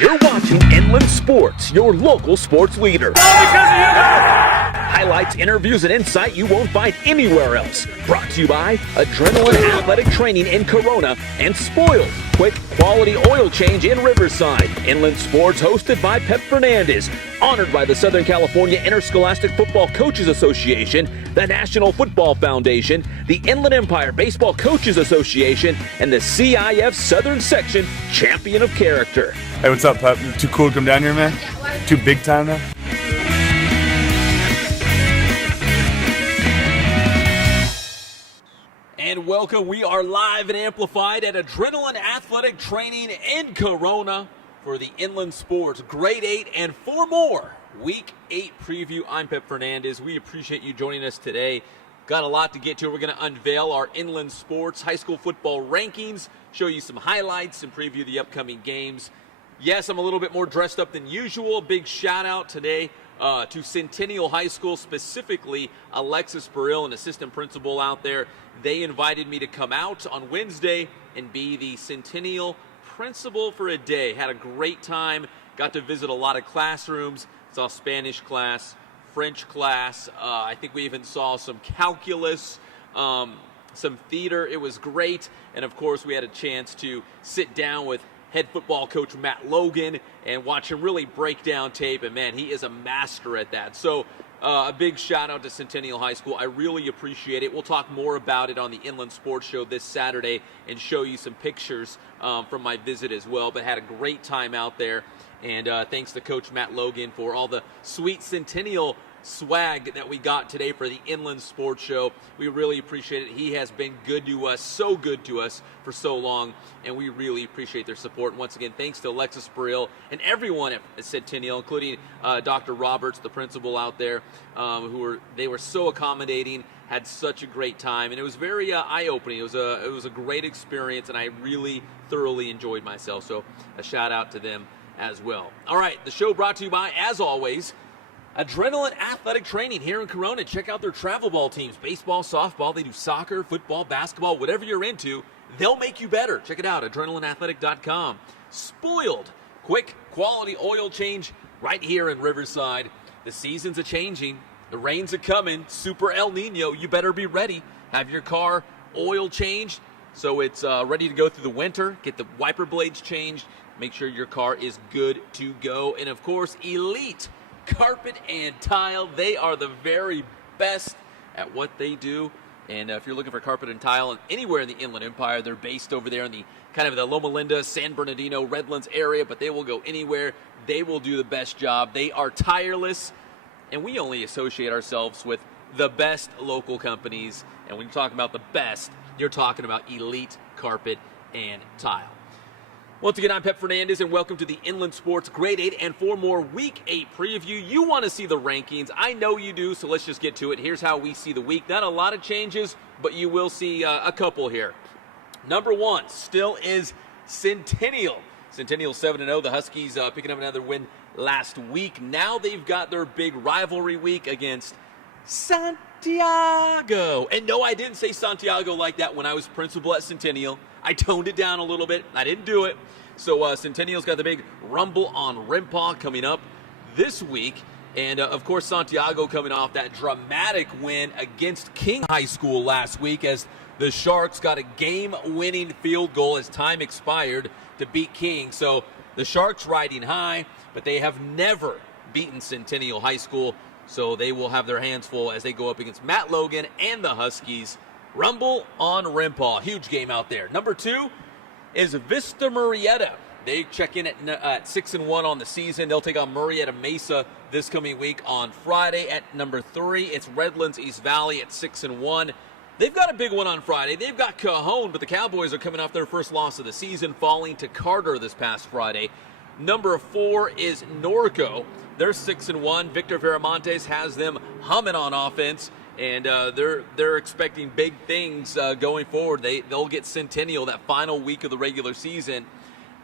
You're watching Inland Sports, your local sports leader. Highlights, interviews, and insight you won't find anywhere else. Brought to you by Adrenaline Athletic Training in Corona and Spoiled, quick quality oil change in Riverside. Inland Sports hosted by Pep Fernandez. Honored by the Southern California Interscholastic Football Coaches Association, the National Football Foundation, the Inland Empire Baseball Coaches Association, and the CIF Southern Section Champion of Character. Hey, what's up, Pep? You too cool to come down here, man? Too big time now? And welcome. We are live and amplified at Adrenaline Athletic Training in Corona for the Inland Sports Grade 8 and 4 more Week 8 preview. I'm Pep Fernandez. We appreciate you joining us today. Got a lot to get to. We're going to unveil our Inland Sports high school football rankings, show you some highlights, and preview the upcoming games. Yes, I'm a little bit more dressed up than usual. Big shout out today to Centennial High School, specifically Alexis Burrill, an assistant principal out there. They invited me to come out on Wednesday and be the Centennial principal for a day. Had a great time. Got to visit a lot of classrooms. Saw Spanish class, French class. I think we even saw some calculus, some theater. It was great. And of course, we had a chance to sit down with head football coach Matt Logan and watch him really break down tape. And man, he is a master at that. So a big shout out to Centennial High School. I really appreciate it. We'll talk more about it on the Inland Sports Show this Saturday and show you some pictures from my visit as well. But had a great time out there. And thanks to Coach Matt Logan for all the sweet Centennial swag that we got today for the Inland Sports Show. We really appreciate it. He has been good to us, so good to us for so long, and we really appreciate their support. And once again, thanks to Alexis Burrill and everyone at Centennial, including Dr. Roberts, the principal out there, they were so accommodating, had such a great time, and it was very eye-opening. It was a great experience, and I really thoroughly enjoyed myself. So a shout out to them as well. All right, the show brought to you by, as always, Adrenaline Athletic Training here in Corona. Check out their travel ball teams, baseball, softball. They do soccer, football, basketball, whatever you're into, they'll make you better. Check it out, adrenalineathletic.com. Spoiled, quick quality oil change right here in Riverside. The seasons are changing. The rains are coming. Super El Nino. You better be ready. Have your car oil changed so it's ready to go through the winter. Get the wiper blades changed. Make sure your car is good to go. And of course, Elite Carpet and Tile. They are the very best at what they do. And if you're looking for carpet and tile anywhere in the Inland Empire, they're based over there in the kind of the Loma Linda, San Bernardino, Redlands area, but they will go anywhere. They will do the best job. They are tireless, and we only associate ourselves with the best local companies. And when you're talking about the best, you're talking about Elite Carpet and Tile. Once again, I'm Pep Fernandez, and welcome to the Inland Sports Grade 8 and 4 more Week 8 preview. You want to see the rankings. I know you do, so let's just get to it. Here's how we see the week. Not a lot of changes, but you will see a couple here. Number 1 still is Centennial. Centennial 7-0. The Huskies picking up another win last week. Now they've got their big rivalry week against Santiago. And no, I didn't say Santiago like that when I was principal at Centennial. I toned it down a little bit. I didn't do it. So Centennial's got the big Rumble on Rimpaw coming up this week. And, of course, Santiago coming off that dramatic win against King High School last week as the Sharks got a game-winning field goal as time expired to beat King. So the Sharks riding high, but they have never beaten Centennial High School. So they will have their hands full as they go up against Matt Logan and the Huskies. Rumble on Rimpaw. Huge game out there. Number 2 is Vista Murrieta. They check in at 6-1 on the season. They'll take on Murrieta Mesa this coming week on Friday. At number 3, it's Redlands East Valley at 6-1. They've got a big one on Friday. They've got Cajon, but the Cowboys are coming off their first loss of the season, falling to Carter this past Friday. Number 4 is Norco. They're 6-1. Victor Viramontes has them humming on offense. And they're expecting big things going forward. They'll get Centennial that final week of the regular season,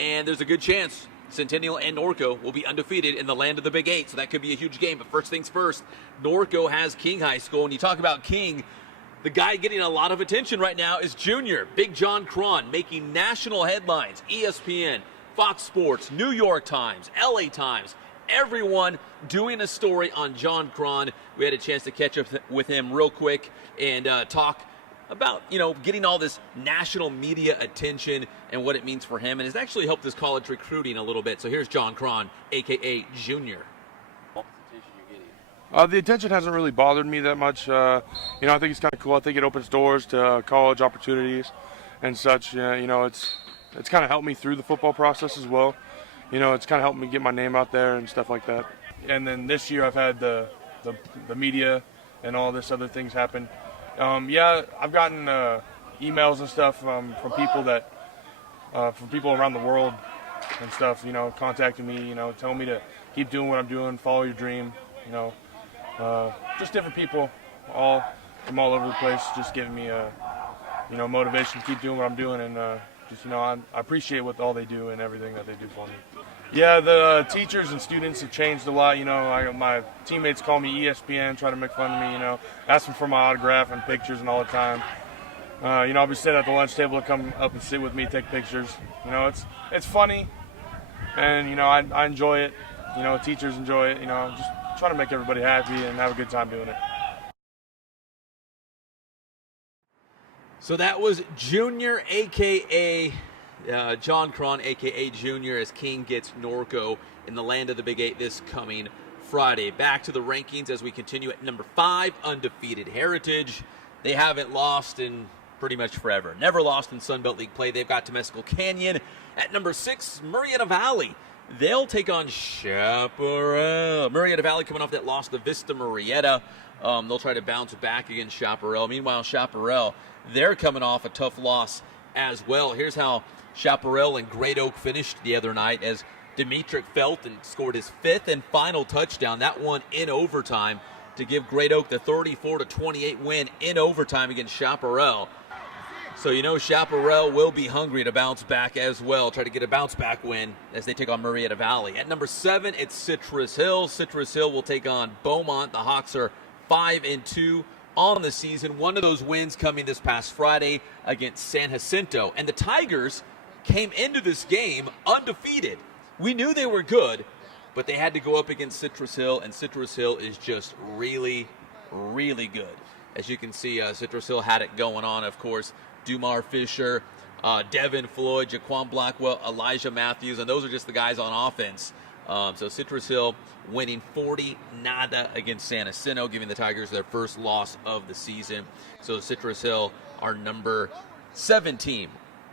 and there's a good chance Centennial and Norco will be undefeated in the land of the Big 8, so that could be a huge game. But first things first, Norco has King High School, and you talk about King, the guy getting a lot of attention right now is Junior, Big John Cron, making national headlines, ESPN, Fox Sports, New York Times, LA Times, everyone doing a story on John Cron. We had a chance to catch up with him real quick and talk about, getting all this national media attention and what it means for him, and it's actually helped his college recruiting a little bit. So here's John Cron, a.k.a. Junior. The attention hasn't really bothered me that much. I think it's kind of cool. I think it opens doors to college opportunities and such. It's kind of helped me through the football process as well. It's kind of helped me get my name out there and stuff like that. And then this year I've had the media and all this other things happen. I've gotten emails and stuff from people around the world and stuff, contacting me, telling me to keep doing what I'm doing, follow your dream, just different people from all over the place, just giving me motivation to keep doing what I'm doing, and I appreciate what all they do and everything that they do for me. Yeah, the teachers and students have changed a lot. My teammates call me ESPN, try to make fun of me, asking for my autograph and pictures and all the time. I'll be sitting at the lunch table to come up and sit with me, take pictures. It's funny, and I enjoy it. Teachers enjoy it. Just trying to make everybody happy and have a good time doing it. So that was Junior, a.k.a. John Cron, a.k.a. Junior, as King gets Norco in the land of the Big Eight this coming Friday. Back to the rankings as we continue at number 5, undefeated Heritage. They haven't lost in pretty much forever. Never lost in Sun Belt League play. They've got Temescal Canyon. At number 6, Murrieta Valley. They'll take on Chaparral. Murrieta Valley coming off that loss to Vista Murrieta. They'll try to bounce back against Chaparral. Meanwhile, Chaparral, they're coming off a tough loss as well. Here's how Chaparral and Great Oak finished the other night, as Demetric Felton scored his 5th and final touchdown, that one in overtime, to give Great Oak the 34-28 win in overtime against Chaparral. So Chaparral will be hungry to bounce back as well, try to get a bounce back win as they take on Murrieta Valley. At number 7, it's Citrus Hill. Citrus Hill will take on Beaumont. The Hawks are 5-2 on the season. One of those wins coming this past Friday against San Jacinto. And the Tigers came into this game undefeated. We knew they were good, but they had to go up against Citrus Hill, and Citrus Hill is just really, really good. As you can see, Citrus Hill had it going on, of course. Dumar Fisher, Devin Floyd, Jaquan Blackwell, Elijah Matthews, and those are just the guys on offense. So Citrus Hill winning 40-0 against San Jacinto, giving the Tigers their first loss of the season. So Citrus Hill, our number 7 team,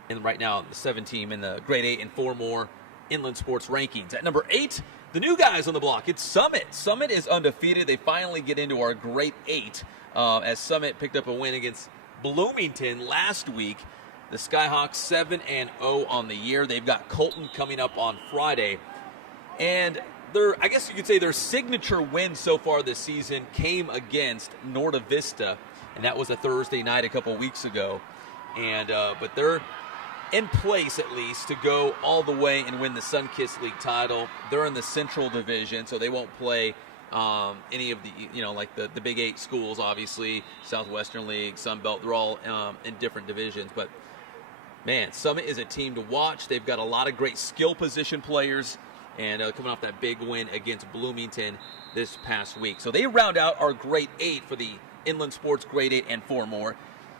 and right now the 7 team in the Grade 8 and 4 more Inland Sports rankings. At number 8, the new guys on the block, it's Summit. Summit is undefeated. They finally get into our Grade 8 as Summit picked up a win against Bloomington last week. The Skyhawks 7-0 on the year. They've got Colton coming up on Friday. And I guess you could say their signature win so far this season came against Norta Vista, and that was a Thursday night a couple weeks ago. And but they're in place at least to go all the way and win the Sunkist League title. They're in the Central Division, so they won't play any of the, like the Big 8 schools, obviously, Southwestern League, Sun Belt, they're all in different divisions. But, man, Summit is a team to watch. They've got a lot of great skill position players, and coming off that big win against Bloomington this past week. So they round out our Grade 8 for the Inland Sports Grade 8 and 4 more.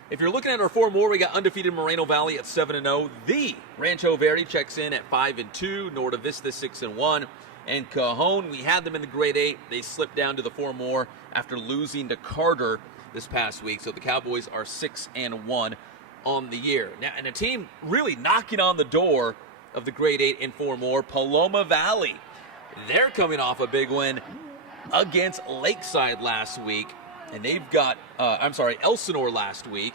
If you're looking at our 4 more, we got undefeated Moreno Valley at 7-0. The Rancho Verde checks in at 5-2. Norta Vista 6-1. And Cajon, we had them in the Grade 8. They slipped down to the 4 more after losing to Carter this past week. So the Cowboys are 6-1 on the year. Now, and a team really knocking on the door of the Grade 8 and 4 more, Paloma Valley. They're coming off a big win against Lakeside last week. And they've got, Elsinore last week.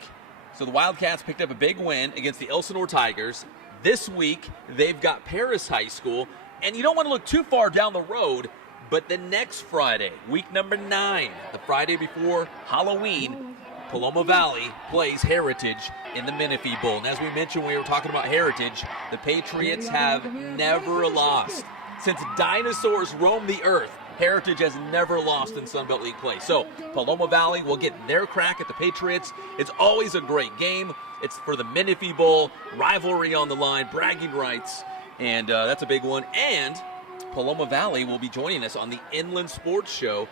So the Wildcats picked up a big win against the Elsinore Tigers. This week, they've got Paris High School. And you don't want to look too far down the road, but the next Friday, week number 9, the Friday before Halloween, Paloma Valley plays Heritage in the Menifee Bowl. And as we mentioned when we were talking about Heritage, the Patriots have never lost. Since dinosaurs roamed the earth, Heritage has never lost in Sun Belt League play. So Paloma Valley will get their crack at the Patriots. It's always a great game. It's for the Menifee Bowl, rivalry on the line, bragging rights. and that's a big one. And Paloma Valley will be joining us on the Inland Sports Show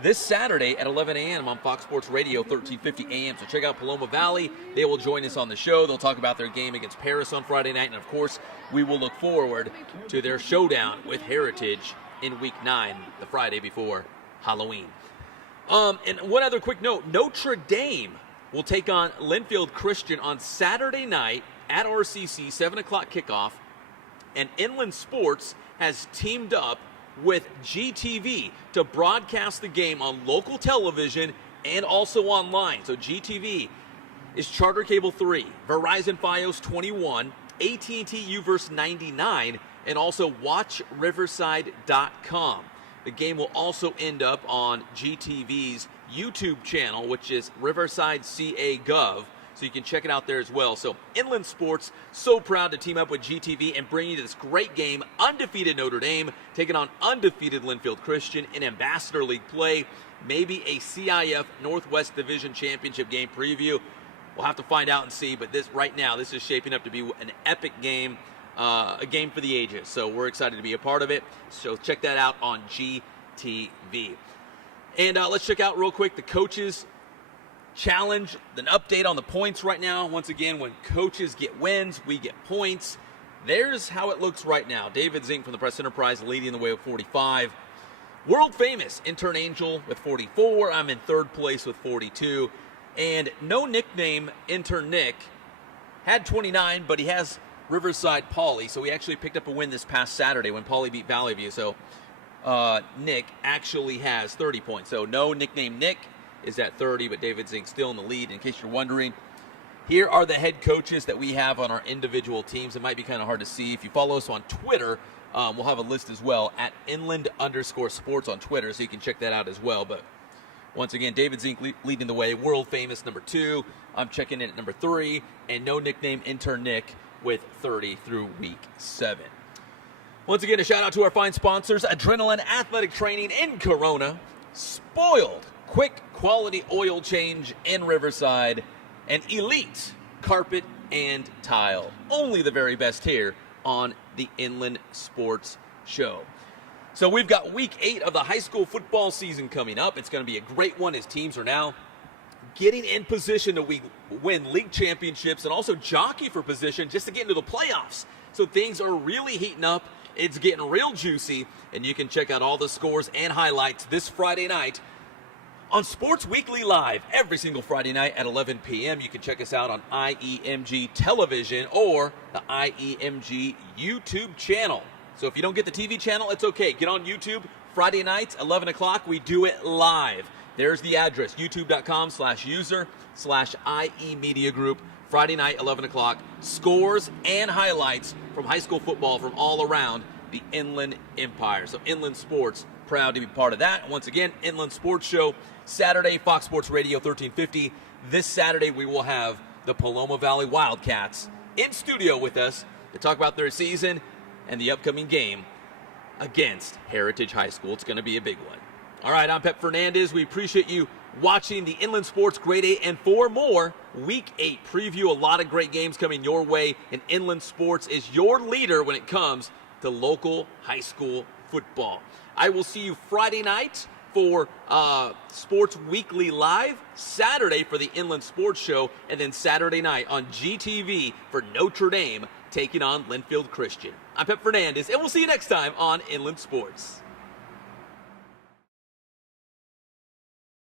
this Saturday at 11 a.m. on Fox Sports Radio, 1350 a.m. So check out Paloma Valley. They will join us on the show. They'll talk about their game against Paris on Friday night. And, of course, we will look forward to their showdown with Heritage in Week 9, the Friday before Halloween. And one other quick note, Notre Dame will take on Linfield Christian on Saturday night at RCC, 7 o'clock kickoff. And Inland Sports has teamed up with GTV to broadcast the game on local television and also online. So GTV is Charter Cable 3, Verizon Fios 21, AT&T UVerse 99, and also WatchRiverside.com. The game will also end up on GTV's YouTube channel, which is Riverside CA Gov. So you can check it out there as well. So Inland Sports, so proud to team up with GTV and bring you to this great game. Undefeated Notre Dame taking on undefeated Linfield Christian in Ambassador League play. Maybe a CIF Northwest Division Championship game preview. We'll have to find out and see. But this right now, this is shaping up to be an epic game, a game for the ages. So we're excited to be a part of it. So check that out on GTV. And let's check out real quick the coaches challenge, an update on the points right now. Once again, when coaches get wins, we get points. There's how it looks right now. David Zink from the Press Enterprise leading the way with 45. World famous Intern Angel with 44. I'm in third place with 42. And no nickname Intern Nick had 29, but he has Riverside Poly. So he actually picked up a win this past Saturday when Poly beat Valley View. So Nick actually has 30 points. So no nickname Nick is at 30, but David Zink still in the lead. In case you're wondering, here are the head coaches that we have on our individual teams. It might be kind of hard to see. If you follow us on Twitter, we'll have a list as well at Inland_Sports on Twitter, so you can check that out as well. But once again, David Zink leading the way, world famous number 2. I'm checking in at number 3, and no nickname Intern Nick with 30 through week 7. Once again, a shout out to our fine sponsors, Adrenaline Athletic Training in Corona, Spoiled Quick Quality Oil Change in Riverside, and Elite Carpet and Tile. Only the very best here on the Inland Sports Show. So we've got week 8 of the high school football season coming up. It's going to be a great one as teams are now getting in position to win league championships and also jockey for position just to get into the playoffs. So things are really heating up. It's getting real juicy, and you can check out all the scores and highlights this Friday night on Sports Weekly Live every single Friday night at 11 p.m. You can check us out on IEMG Television or the IEMG YouTube channel. So if you don't get the TV channel, it's okay. Get on YouTube. Friday nights, 11 o'clock, we do it live. There's the address, youtube.com/user/IE Media Group. Friday night, 11 o'clock. Scores and highlights from high school football from all around the Inland Empire. So Inland Sports, proud to be part of that. Once again, Inland Sports Show, Saturday, Fox Sports Radio, 1350. This Saturday, we will have the Paloma Valley Wildcats in studio with us to talk about their season and the upcoming game against Heritage High School. It's going to be a big one. All right, I'm Pep Fernandez. We appreciate you watching the Inland Sports Grade 8 and 4 more Week 8 preview. A lot of great games coming your way, and Inland Sports is your leader when it comes to local high school football. I will see you Friday night for Sports Weekly Live, Saturday for the Inland Sports Show, and then Saturday night on GTV for Notre Dame taking on Linfield Christian. I'm Pep Fernandez, and we'll see you next time on Inland Sports.